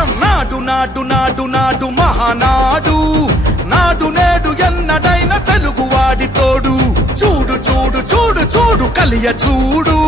దేశం నాడు నాడు నాడు నాడు మహానాడు. నాడు నేడు ఎన్నడైన తెలుగువాడి తోడు. చూడు చూడు చూడు చూడు కలియ చూడు.